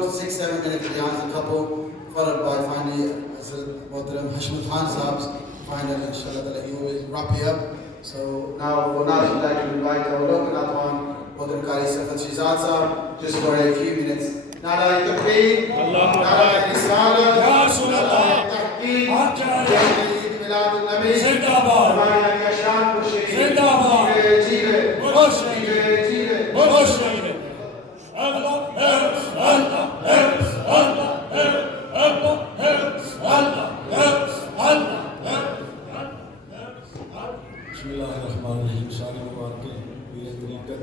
6-7 minutes for the Hansa couple, followed by finally Mohtaram Hashmat Khan Saab's final, inshallah, he will wrap it up. So now, for now, I'd like to invite our local Atwan, Mohtaram Qari Safat Shizad Saab, just for a few minutes. Nara Takbir, Nara Risalah, Ya Rasulallah, Tahqeeq, Eid Miladun Nabi, Zindabad, Hamayan Yashan Mushri, Zindabad, Jive, Jive, Jive, Jive. Allah, Allah, Allah, Allah, Bismillahirrahmanirrahim. Sari mubarak pir tariqat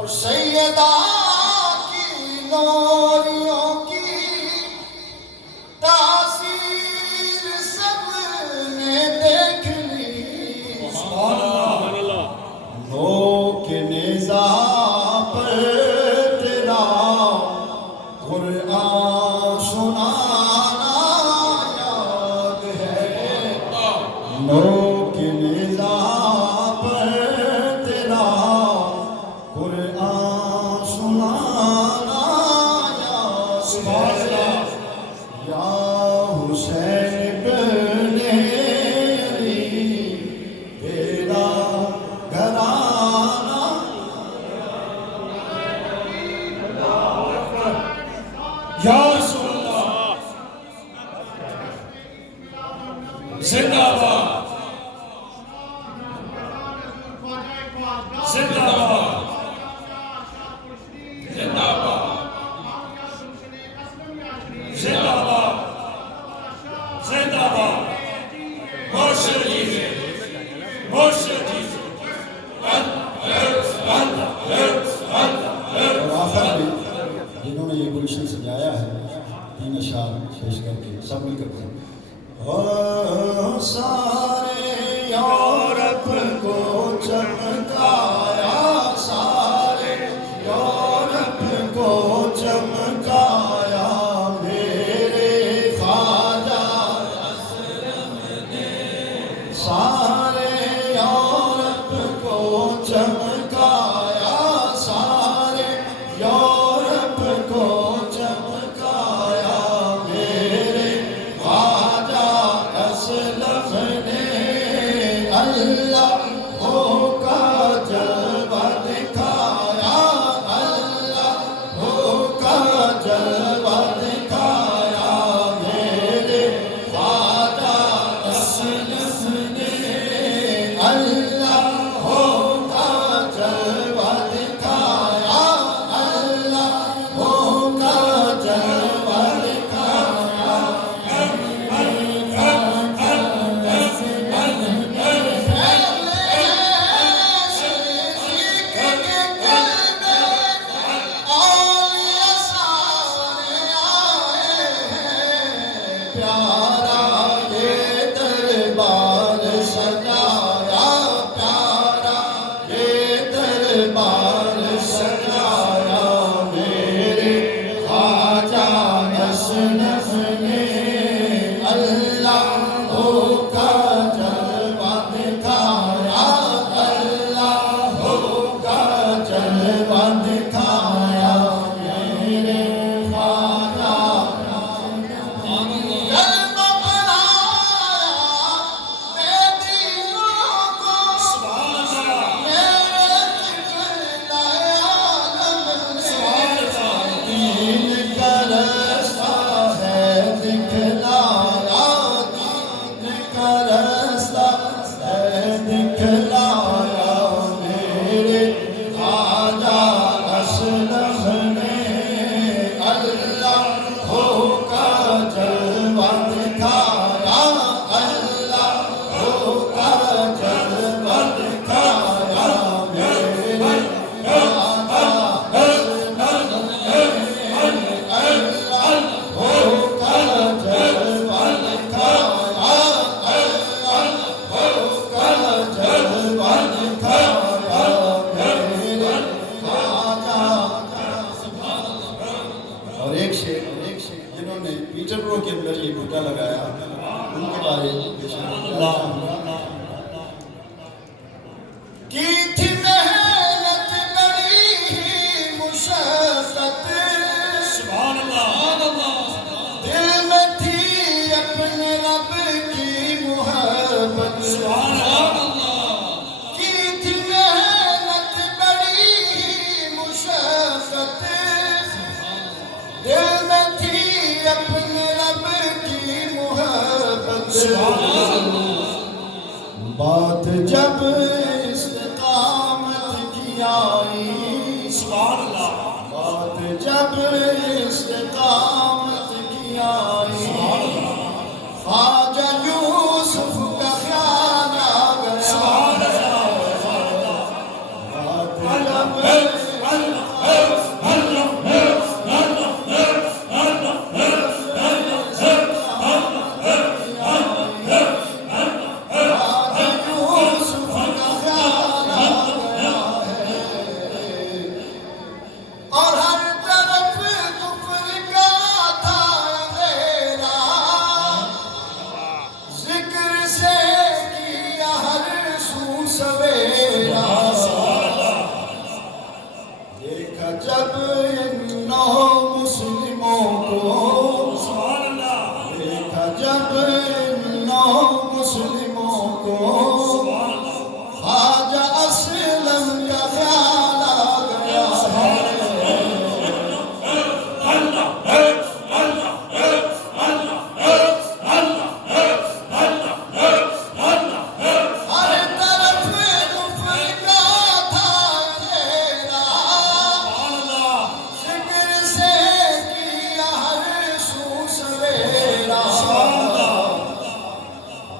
اور سیدہ کی نوریوں کی تاثیر سب نے دیکھ لی نو کے نیزہ پر تیرا قرآن سنانا یاد ہے نو کے نیزہ پر تیرا قرآن سنانا یاد ہے یا حسین بن علی تیرا گھرانہ یا رسول اللہ زندہ باد زندہ باد زندہ باد زندہ باد زندہ باد مرشد جی مرشد جی اور آخر میں جنہوں نے یہ گلشن سجایا ہے تین اشعار پیش کر کے سب مل کر پڑھیں سارے یورپ کو چمکایا سارے یورپ کو چمکایا میرے خواجہ سارے یورپ کو چمکایا سارے یورپ کو چمکایا میرے خواجہ اسلم نے اللہ ہو کا جلوہ دکھایا اللہ ہو کا جلوہ دکھایا میرے خواجہ اسلم نے اللہ ہو کا جلوہ دکھایا اللہ ہو کا جلوہ دکھایا پیارا یہ دربار سجایا پیارا یہ دربار سجایا میرے خواجہ اسلم نے اللہ ہو کا جلوہ دکھایا اللہ ہو کا جلوہ دکھایا میرے خواجہ اور ایک شعر جنہوں نے پیٹر برو کے اندر یہ بوٹا لگایا ان کے بارے کی تھی محنت بڑی مشقت سبحان اللہ دل میں تھی اپنے رب کی محبت سبحان اللہ کی تھی محنت بڑی مشقت دل میں تھی اپنے رب کی محبت بات جب استقامت کی آئی سبحان اللہ بات جب استقامت کی آئی خواجہ یوسف کا خیال آ گیا بات جب دیکھا جب ان نو مسلموں کو سبحان اللہ دیکھا جب ان نو مسلموں کو سبحان اللہ خواجہ اسلم کا خیال آ گیا ہر طرف کفر کا تھا اندھیرا ذکر سے کیا ہر سو سویرا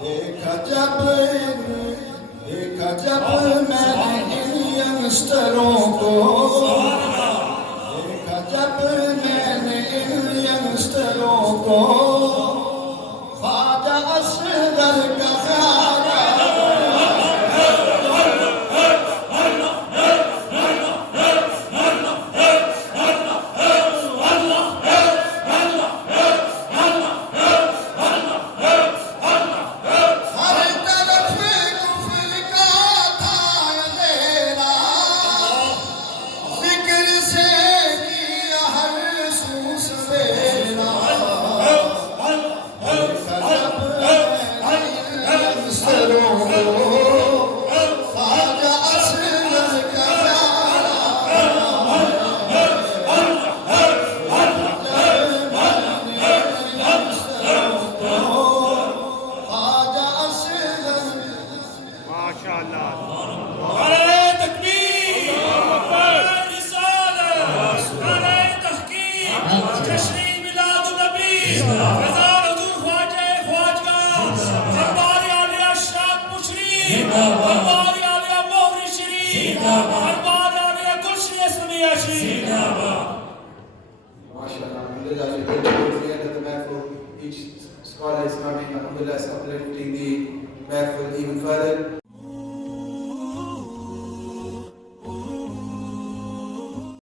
دیکھا جب میں نے ان ینگسٹروں کو دیکھا جب میں نے ان ینگسٹروں کو خواجہ اصغر کا خیال ہر طرف کفر کا تھا اندھیرا ذکر سے کیا ہر سو سویرا دیکھا جب میں ان ینگسٹروں کو خواجہ اصغر کا خیال خواجہ اصغر نعرہ تکبیر نعرہ رسالت نعرہ تحقیق جشن میلاد النبی فیضان حضور خواجہ خواجگاہ دربار عالیہ شاہ مشری دربار عالیہ مہر شریف دربار عالیہ گلشن اسلامیہ شریف MashaAllah, Alhamdulillah, as we get towards the end of the mahfil, each scholar is coming, Alhamdulillah, is uplifting the mahfil even further.